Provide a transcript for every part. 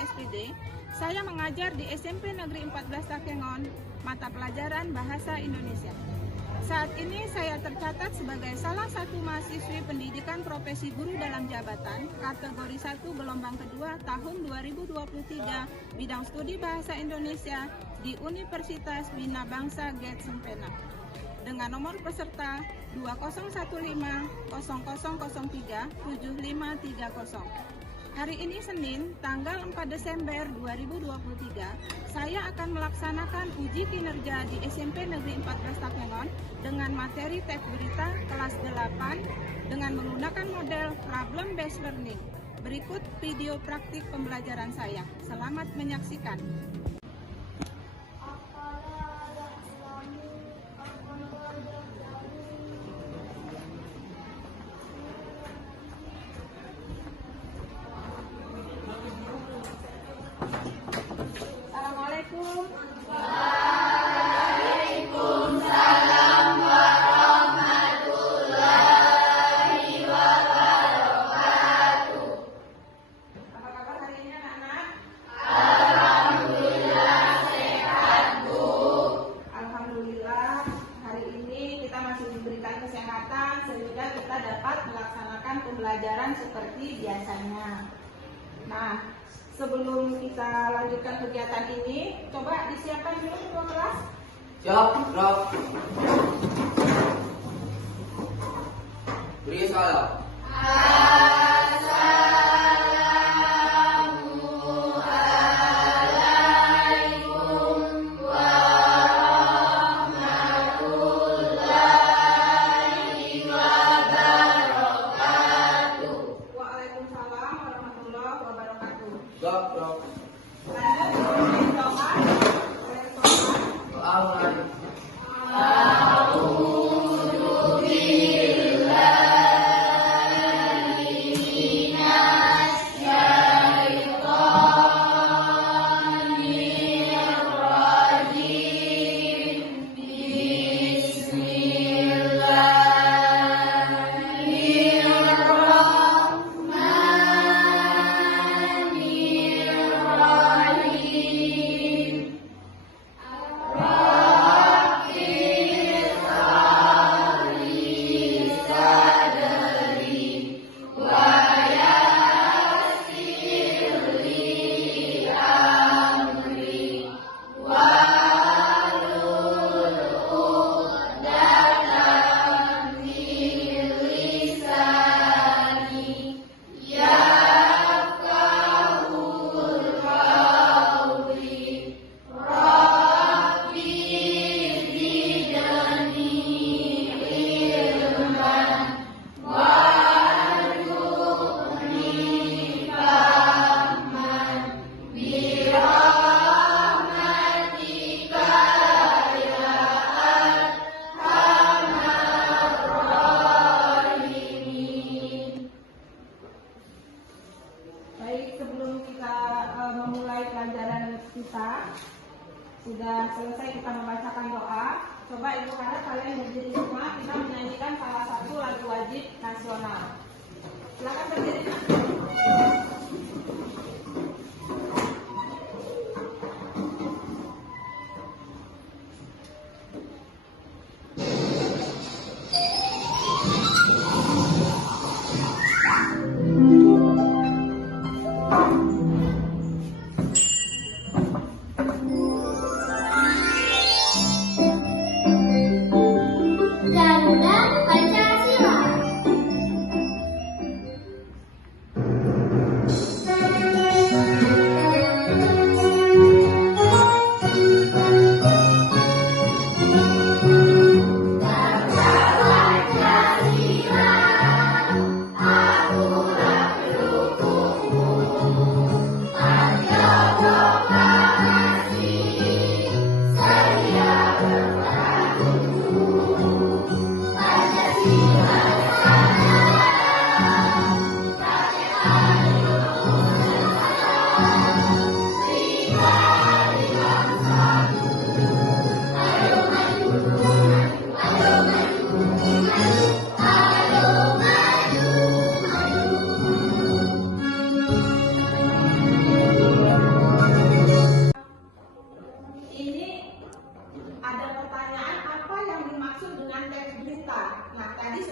SPD, saya mengajar di SMP Negeri 14 Takengon, mata pelajaran Bahasa Indonesia. Saat ini saya tercatat sebagai salah satu mahasiswi pendidikan profesi guru dalam jabatan kategori 1 gelombang kedua tahun 2023 bidang studi Bahasa Indonesia di Universitas Bina Bangsa Getsen-Pena dengan nomor peserta 2015-0003-7530. Hari ini Senin, tanggal 4 Desember 2023, saya akan melaksanakan uji kinerja di SMP Negeri 14 Takengon dengan materi teks berita kelas 8 dengan menggunakan model problem based learning. Berikut video praktik pembelajaran saya. Selamat menyaksikan. Assalamualaikum. Waalaikumsalam warahmatullahi wabarakatuh. Apa kabar hari ini anak-anak? Alhamdulillah sehat, Bu. Alhamdulillah hari ini kita masih diberikan kesehatan sehingga kita dapat melaksanakan pembelajaran seperti biasanya. Nah, sebelum kita lanjutkan kegiatan ini, coba disiapkan dulu ketua kelas. Siap, Prof. Beri salam. Assalamualaikum warahmatullahi wabarakatuh. Waalaikumsalam warahmatullahi wabarakatuh. Siap, Prof. Lanjut doa. Oleh ketua. Doa mulai. A'udzu billahi minasy syaithanir rajim. Bismillahirrahmanirrahim. Baik, sebelum kita memulai pelajaran kita, sudah selesai kita membacakan doa. Coba ibu harap kalian berdiri semua, kita menyanyikan salah satu lagu wajib nasional. Silakan berdiri. Garuda Pancasila.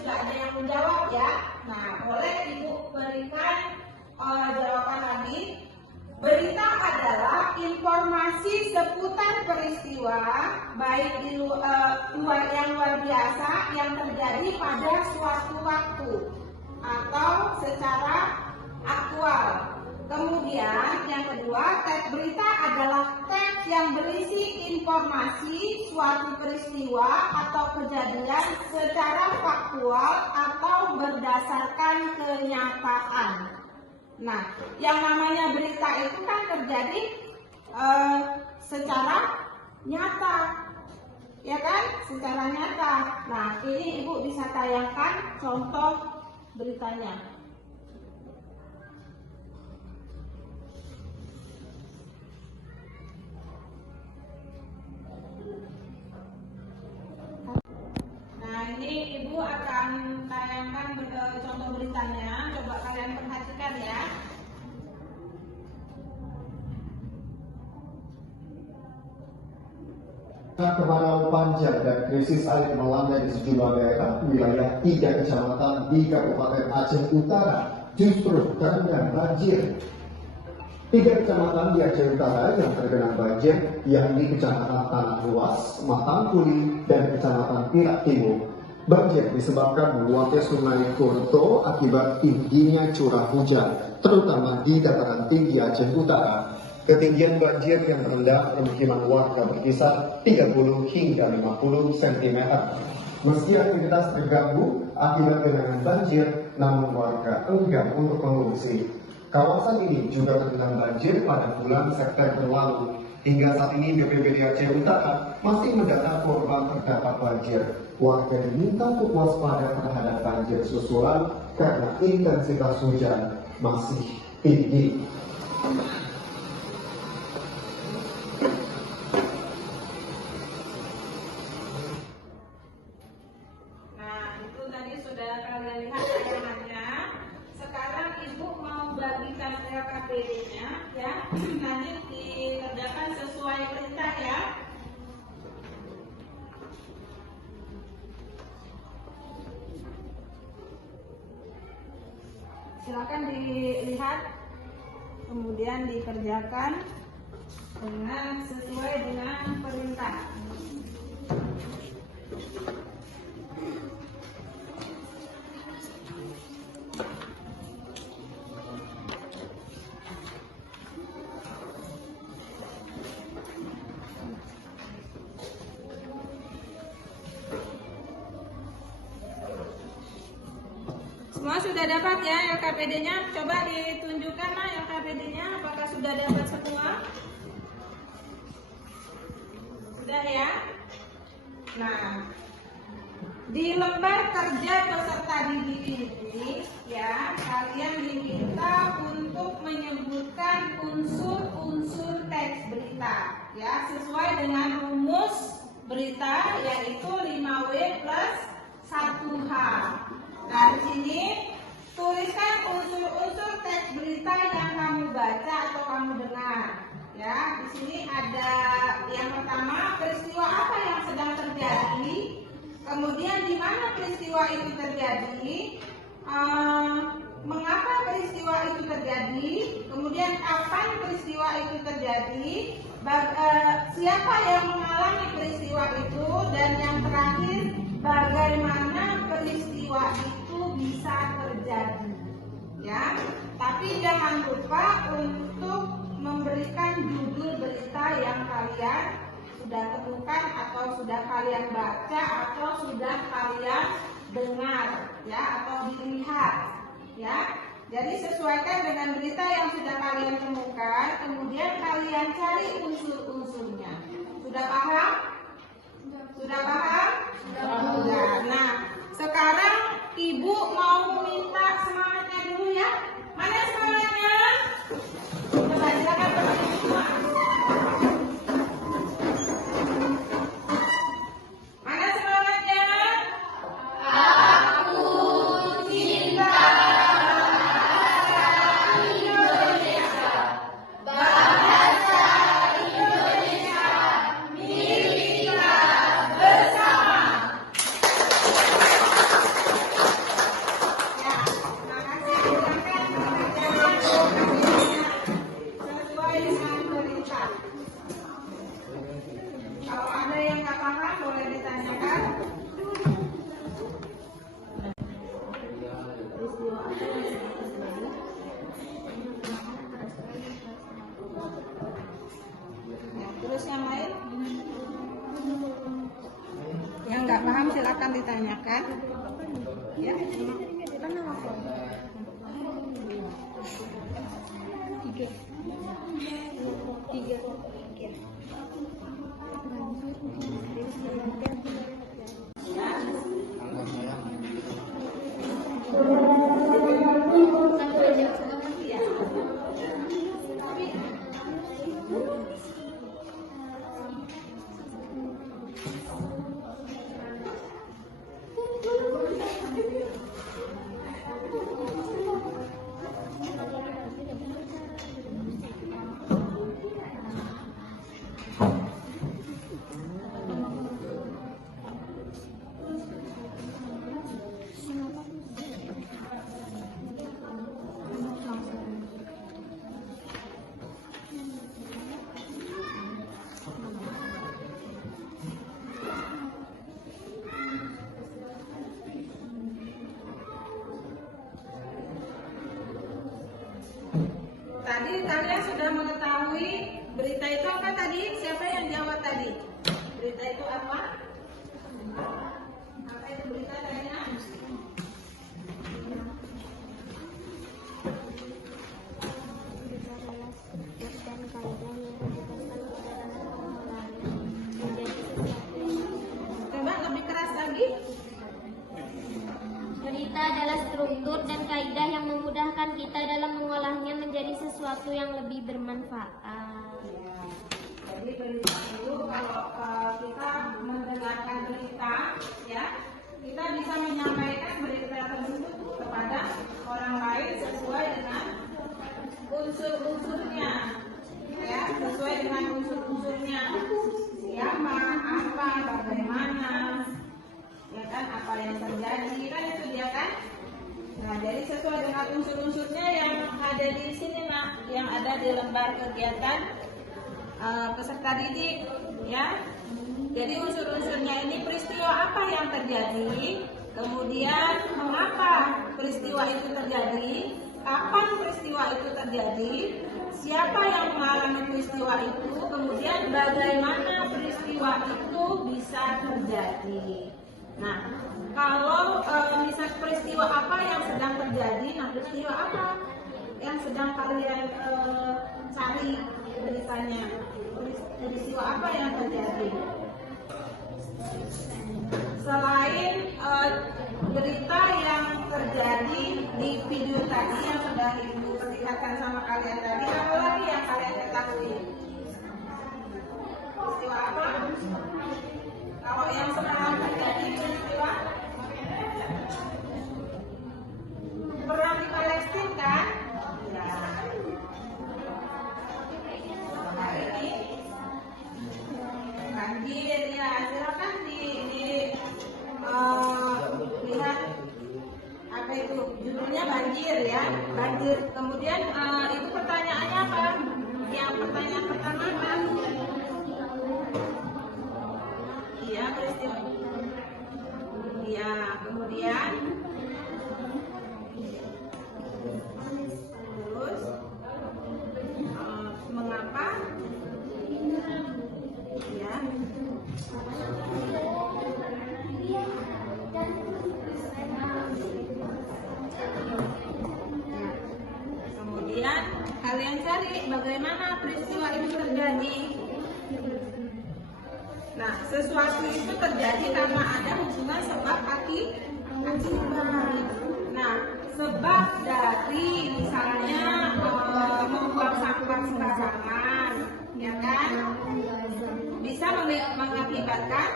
sudah ada yang menjawab ya. Nah, boleh Ibu berikan jawaban lagi. Berita adalah informasi seputar peristiwa baik di yang luar biasa yang terjadi pada suatu waktu atau secara aktual. Kemudian yang kedua, teks berita adalah teks yang berisi informasi suatu peristiwa atau kejadian secara faktual atau berdasarkan kenyataan. Nah, yang namanya berita itu kan terjadi secara nyata, ya kan? Secara nyata. Nah, ini Ibu bisa tayangkan contoh beritanya. Nah, ini Ibu akan tayangkan contoh beritanya. Coba kalian perhatikan ya. Kemarau panjang dan krisis air melanda di sejumlah daerah wilayah 3 kecamatan di Kabupaten Aceh Utara justru terendam banjir. 3 kecamatan di Aceh Utara yang tergenang banjir yakni Kecamatan Tanah Luas, Matangkuli, dan Kecamatan Pirak Timur. Banjir disebabkan meluapnya Sungai Kurto akibat tingginya curah hujan, terutama di dataran tinggi Aceh Utara. Ketinggian banjir yang merendam pemukiman warga berkisar 30 hingga 50 cm. Meski aktivitas terganggu akibat genangan banjir, namun warga enggan untuk mengungsi. Kawasan ini juga terendam banjir pada bulan September lalu. Hingga saat ini BPBD Aceh Utara masih mendata korban terdapat banjir. Warga diminta untuk waspada terhadap banjir susulan karena intensitas hujan masih tinggi. Nah, itu tadi sudah kalian lihat tayangannya. Sekarang Ibu mau bagikan LKPD-nya ya. Nanti dikerjakan sesuai perintah ya. Silakan dilihat, kemudian dikerjakan sesuai dengan perintah. Semua sudah dapat ya LKPD-nya? Coba ditunjukkan lah LKPD-nya, apakah sudah dapat semua? Sudah ya? Nah, di lembar kerja peserta didik ini ya, kalian diminta untuk menyebutkan unsur-unsur teks berita ya, sesuai dengan rumus berita yaitu 5W plus 1H. Nah, di sini tuliskan unsur-unsur teks berita yang kamu baca atau kamu dengar. Ya, di sini ada yang pertama, peristiwa apa yang sedang terjadi. Kemudian di mana peristiwa itu terjadi, mengapa peristiwa itu terjadi, kemudian kapan peristiwa itu terjadi, siapa yang mengalami peristiwa itu, dan yang terakhir bagaimana peristiwa itu bisa terjadi. Ya, tapi jangan lupa untuk memberikan judul berita yang kalian sudah temukan atau sudah kalian baca atau sudah kalian dengar ya, atau dilihat ya. Jadi sesuaikan dengan berita yang sudah kalian temukan, kemudian kalian cari unsur-unsurnya. Sudah paham? Sudah paham? Sudah. Nah, sekarang Ibu mau minta semangatnya dulu ya. Mana semangatnya? Coba silakan berdiri semua. Mana semangatnya? Aku cinta Indonesia. Bahasa Indonesia milik kita bersama. akan ditanyakan. Ya. Tadi kalian sudah mengetahui berita itu apa tadi? Siapa yang jawab tadi? Berita itu apa? Apa itu berita tadi? Coba lebih keras lagi. Berita adalah struktur dan kaidah yang memudahkan kita dalam mengolahnya menjadi sesuatu yang lebih bermanfaat. Jadi berita itu kalau kita mendengarkan berita, ya kita bisa menyampaikan berita tersebut kepada orang lain sesuai dengan unsur-unsurnya, ya sesuai dengan unsur-unsurnya. Siapa, apa, bagaimana, ya kan apa yang terjadi kan itu dia kan. Nah jadi sesuai dengan unsur-unsurnya yang ada di sini nak, yang ada di lembar kegiatan peserta didik, ya. Jadi unsur-unsurnya ini peristiwa apa yang terjadi, kemudian mengapa peristiwa itu terjadi, kapan peristiwa itu terjadi, siapa yang mengalami peristiwa itu, kemudian bagaimana peristiwa itu bisa terjadi. Nah, kalau misal peristiwa apa yang sedang terjadi, nah peristiwa apa yang sedang kalian cari beritanya, peristiwa apa yang terjadi? Selain berita yang terjadi di video tadi yang sudah Ibu perlihatkan sama kalian tadi, apa lagi yang kalian ketahui? Peristiwa apa? Kalau yang sedang terjadi peristiwa perang di Palestina kan? Ya. Hari ini banjir ya, silakan lihat apa itu judulnya banjir ya, banjir. Kemudian itu pertanyaannya apa? Yang pertanyaan pertama kan? Iya peristiwa. Iya kemudian terus mengapa? Ya. Kemudian kalian cari bagaimana peristiwa itu terjadi. Nah, sesuatu itu terjadi karena ada hubungan sebab akibat. Nah, sebab dari misalnya membuang sampah sembarangan, ya kan, bisa mengakibatkan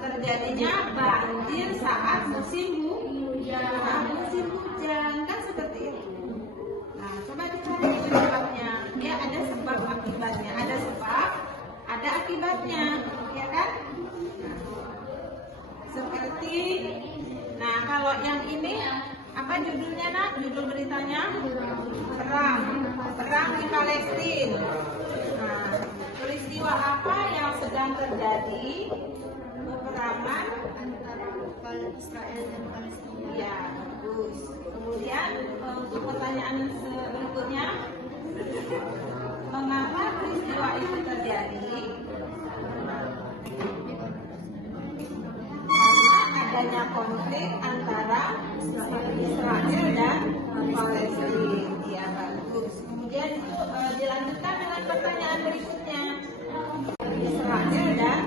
terjadinya banjir saat musim hujan kan seperti itu. Nah, coba dicari sebabnya. Ya ada sebab akibatnya, ada sebab, ada akibatnya, ya kan? Seperti, nah kalau yang ini apa judulnya nak? Judul beritanya perang di Palestina. Nah, peristiwa apa yang sedang terjadi? Peperangan antara Israel dan Palestina. Ya, bagus. Kemudian untuk pertanyaan berikutnya, mengapa peristiwa itu terjadi? Karena adanya konflik antara Israel dan Palestina. Ya, bagus. Kemudian itu dilanjutkan dengan pertanyaan berikutnya. Israel dan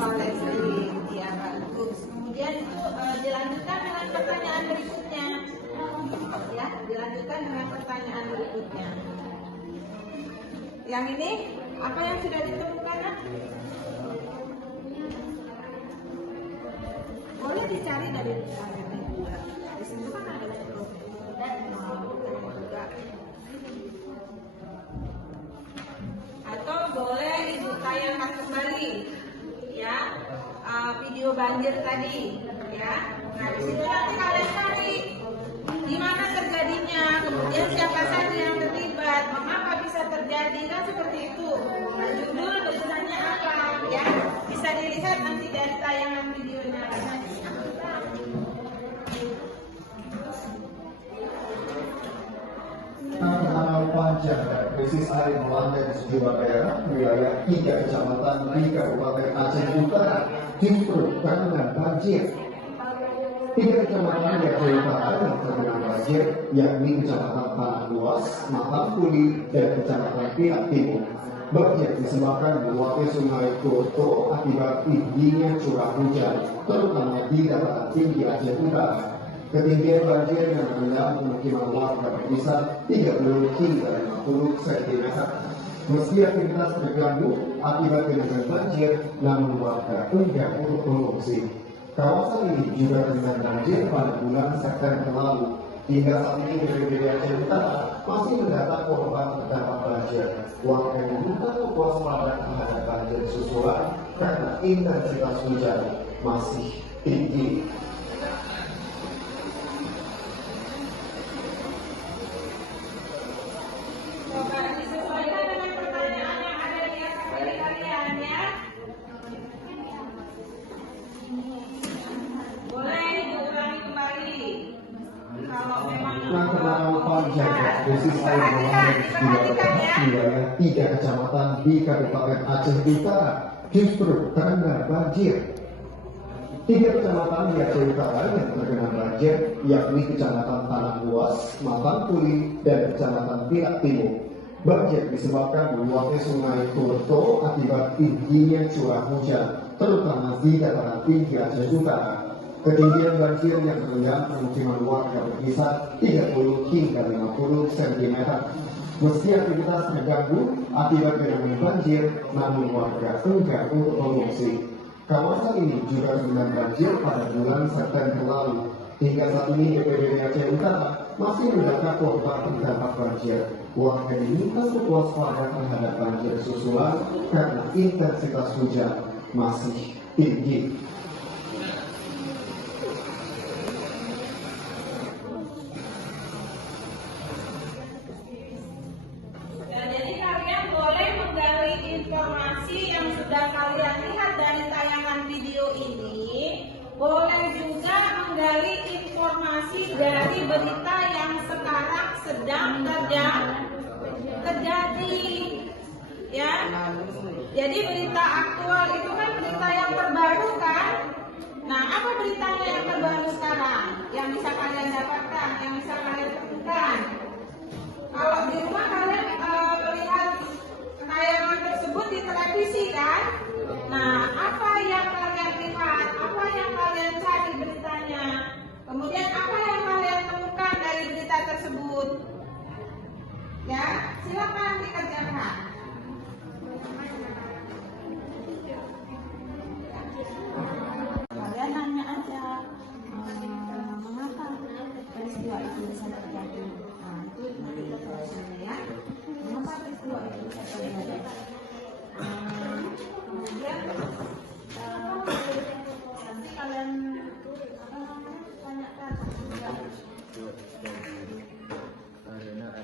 Palestina. Ya, bagus. Kemudian itu dilanjutkan dengan pertanyaan berikutnya. Ya, dilanjutkan dengan pertanyaan berikutnya. Yang ini apa yang sudah ditemukan? Boleh dicari dari di situ kan ada atau boleh ibu tayangkan kembali ya video banjir tadi ya. Nah di situ nanti kalian cari di mana terjadinya, kemudian siapa saja yang terlibat, mengapa bisa terjadi, kan seperti itu. Nah, judul tulisannya apa ya, bisa dilihat nanti dari tayangan videonya. Kanal panjang dan krisis air melanda di sejumlah daerah wilayah 3 kecamatan di Kabupaten Aceh Utara justru karena banjir. 3 kecamatan di Aceh Utara yang terkena banjir yakni Kecamatan Tanah Luas, Matampuli, dan Kecamatan Pinak Timur. Banjir disebabkan meluapnya Sungai Kurto akibat tingginya curah hujan, terutama di dataran tinggi Aceh Utara. Ketinggian banjir yang merendam pemukiman warga berkisar 30 hingga 50 cm. Meski aktivitas terganggu akibat genangan banjir, namun warga enggan untuk mengungsi. Kawasan ini juga terendam banjir pada bulan September lalu. Hingga saat ini BPBD Aceh Utara masih mendata korban terdampak banjir. Warga meminta kewaspadaan terhadap banjir susulan karena intensitas hujan masih tinggi. Disesuaikan dengan pertanyaan yang ada di atas kalian ya. Boleh diulangi kembali. Kalau memang Kanal panjang dan krisis air melanda di sejumlah daerah wilayah 3 kecamatan di Kabupaten Aceh Utara justru terendam banjir. 3 kecamatan di Aceh Utara yang terkena banjir yakni Kecamatan Tanah Luas, Matampuli, dan Kecamatan Pinak Timur. Banjir disebabkan meluapnya Sungai Kurto akibat tingginya curah hujan, terutama di dataran tinggi Aceh Utara. Ketinggian banjir yang merendam permukiman warga berkisar 30 hingga 50 cm. Meski aktivitas terganggu akibat genangan banjir, namun warga enggan untuk mengungsi. Kawasan ini juga terendam banjir pada bulan September lalu. Hingga saat ini BPBD Aceh Utara masih mendata korban terdampak banjir. Warga diminta untuk waspada terhadap banjir susulan karena intensitas hujan masih tinggi. Jadi kalian boleh menggali informasi yang sudah kalian lihat dari tayangan video ini. Boleh juga menggali informasi dari berita yang sekarang sedang terjadi. Ya. Jadi berita aktual itu kan berita yang terbaru kan? Nah, apa beritanya yang terbaru sekarang? Yang bisa kalian dapatkan, yang bisa kalian temukan? Kalau di rumah kalian melihat tayangan tersebut di televisi kan? Nah, apa yang kalian lihat? Apa yang kalian cari beritanya? Kemudian apa yang kalian temukan dari berita tersebut? Ya, silakan dikerjakan. Kalian nanya aja mengapa peristiwa itu bisa terjadi. Nah, itu nanti pertanyaannya ya. Mengapa peristiwa itu bisa terjadi? Kemudian nanti kalian tanyakan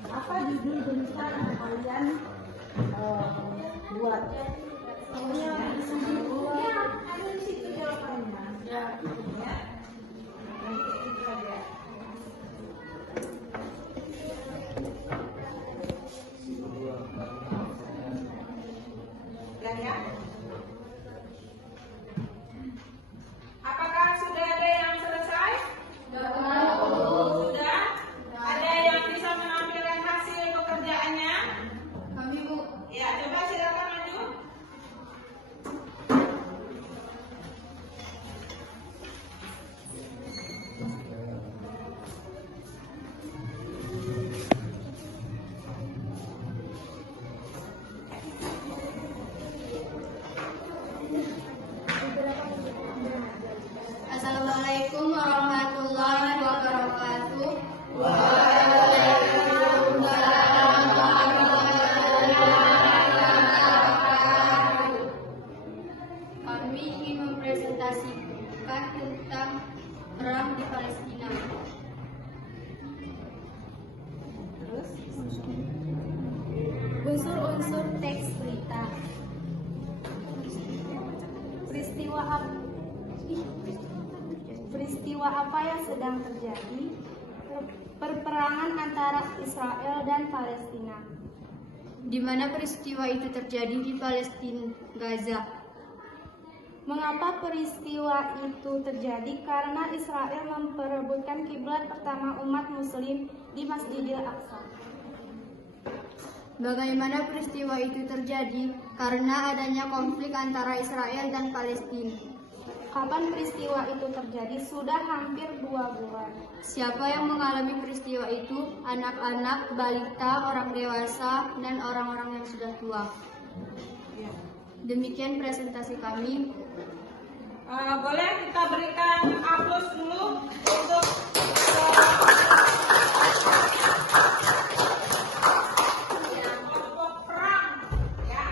apa judul berita yang kalian buat. Pokoknya ada di situ jawabannya. Ya. Nanti kita lihat. Ya. Apakah sudah ada yang selesai? peristiwa apa yang sedang terjadi? Perperangan antara Israel dan Palestina. Di mana peristiwa itu terjadi di Palestina, Gaza. Mengapa peristiwa itu terjadi? Karena Israel memperebutkan kiblat pertama umat Muslim di Masjidil Aqsa. Bagaimana peristiwa itu terjadi? Karena adanya konflik antara Israel dan Palestina. Kapan peristiwa itu terjadi? Sudah hampir 2 bulan. Siapa yang mengalami peristiwa itu? Anak-anak, balita, orang dewasa, dan orang-orang yang sudah tua. Demikian presentasi kami. Boleh kita berikan aplaus dulu untuk kelompok perang, ya.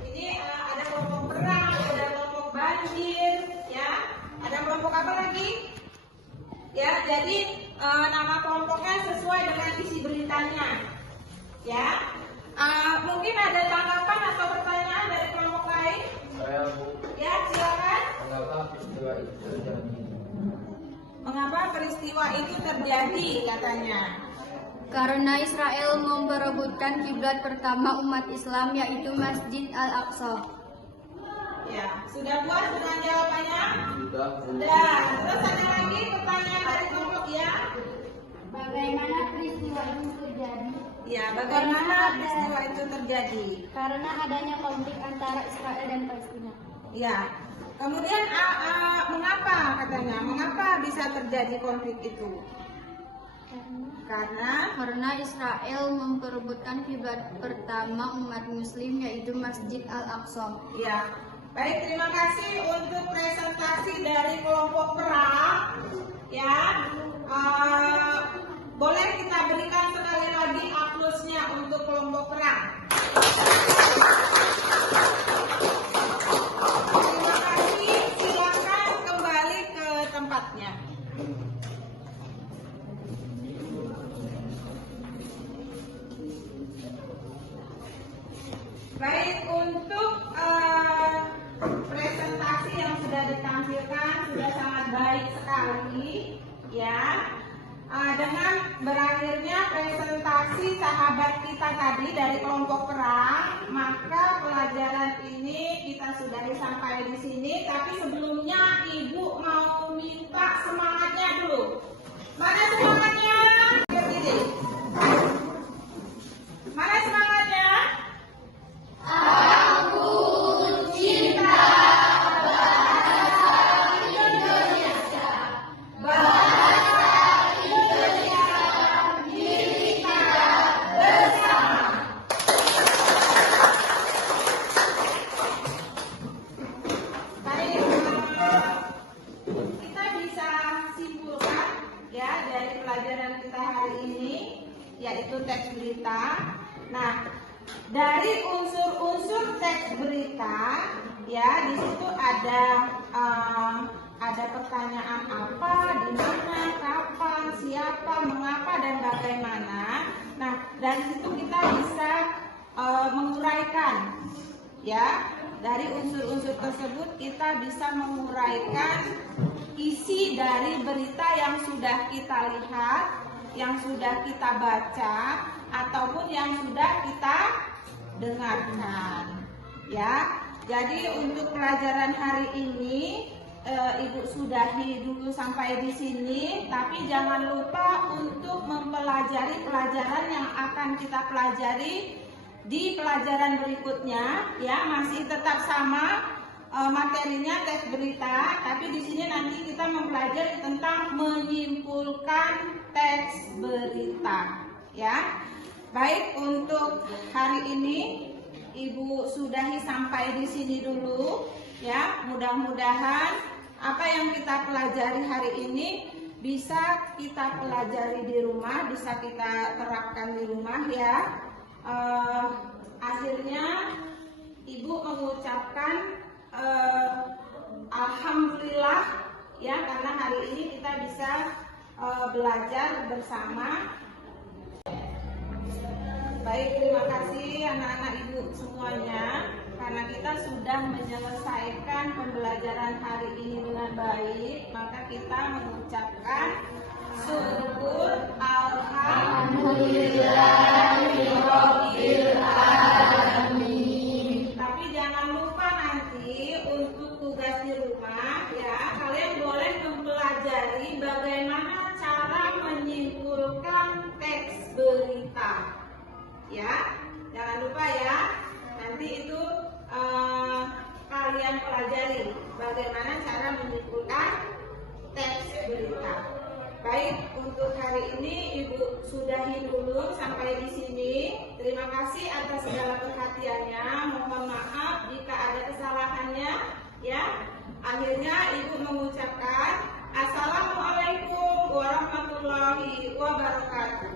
Ini ada kelompok perang, ada kelompok banjir, ya. Ada kelompok apa lagi? Ya, jadi nama kelompoknya sesuai dengan isi beritanya, ya. Mungkin ada tanggapan atau pertanyaan dari kelompok lain? Saya Bu, Ya, silakan. mengapa peristiwa itu terjadi? Mengapa peristiwa itu terjadi katanya? Karena Israel memperebutkan kiblat pertama umat Islam, yaitu Masjid Al-Aqsa. Ya, sudah puas dengan jawabannya? Sudah Bu. Sudah. Terus ada lagi pertanyaan dari kelompok ya? Bagaimana peristiwa itu terjadi? Ya, bagaimana peristiwa itu terjadi? Karena adanya konflik antara Israel dan Palestina. Ya. Kemudian mengapa katanya? Mengapa bisa terjadi konflik itu? Karena Israel memperebutkan kiblat pertama umat Muslim, yaitu Masjid Al-Aqsa. ya. Baik, terima kasih untuk presentasi dari kelompok perang. Ya. Boleh kita berikan sekali lagi aplausnya untuk kelompok perang. Terima kasih, silakan kembali ke tempatnya. Baik, untuk presentasi yang sudah ditampilkan sudah sangat baik sekali, ya. Dengan berakhirnya presentasi sahabat kita tadi dari kelompok perang, maka pelajaran ini kita sudahi sampai di sini. Tapi sebelumnya Ibu mau minta semangatnya dulu. Mana semangatnya? Berdiri. Mana semangatnya? Baik, kita bisa simpulkan ya dari pelajaran kita hari ini, yaitu teks berita. Nah, dari unsur-unsur teks berita, ya di situ ada pertanyaan apa, di mana, kapan, siapa, mengapa, dan bagaimana. Nah, dari situ kita bisa menguraikan, ya. Dari unsur-unsur tersebut kita bisa menguraikan isi dari berita yang sudah kita lihat, yang sudah kita baca, ataupun yang sudah kita dengarkan. Ya, jadi untuk pelajaran hari ini Ibu sudahi dulu sampai di sini, tapi jangan lupa untuk mempelajari pelajaran yang akan kita pelajari di pelajaran berikutnya. Ya, masih tetap sama materinya teks berita, tapi di sini nanti kita mempelajari tentang menyimpulkan teks berita. Ya, baik, untuk hari ini Ibu sudahi sampai di sini dulu. Ya, mudah-mudahan apa yang kita pelajari hari ini bisa kita pelajari di rumah, bisa kita terapkan di rumah ya. Akhirnya Ibu mengucapkan alhamdulillah ya, karena hari ini kita bisa belajar bersama. Baik, terima kasih anak-anak Ibu semuanya. karena kita sudah menyelesaikan pembelajaran hari ini dengan baik, maka kita mengucapkan syukur alhamdulillahirabbil alamin. Tapi jangan lupa nanti untuk tugas di rumah ya, kalian boleh mempelajari bagaimana cara menyimpulkan teks berita. Ya, jangan lupa ya. Nanti itu kalian pelajari bagaimana cara menyimpulkan teks berita. Baik, untuk hari ini Ibu sudahi dulu sampai di sini. Terima kasih atas segala perhatiannya. Mohon maaf jika ada kesalahannya. Ya, akhirnya Ibu mengucapkan Assalamualaikum warahmatullahi wabarakatuh.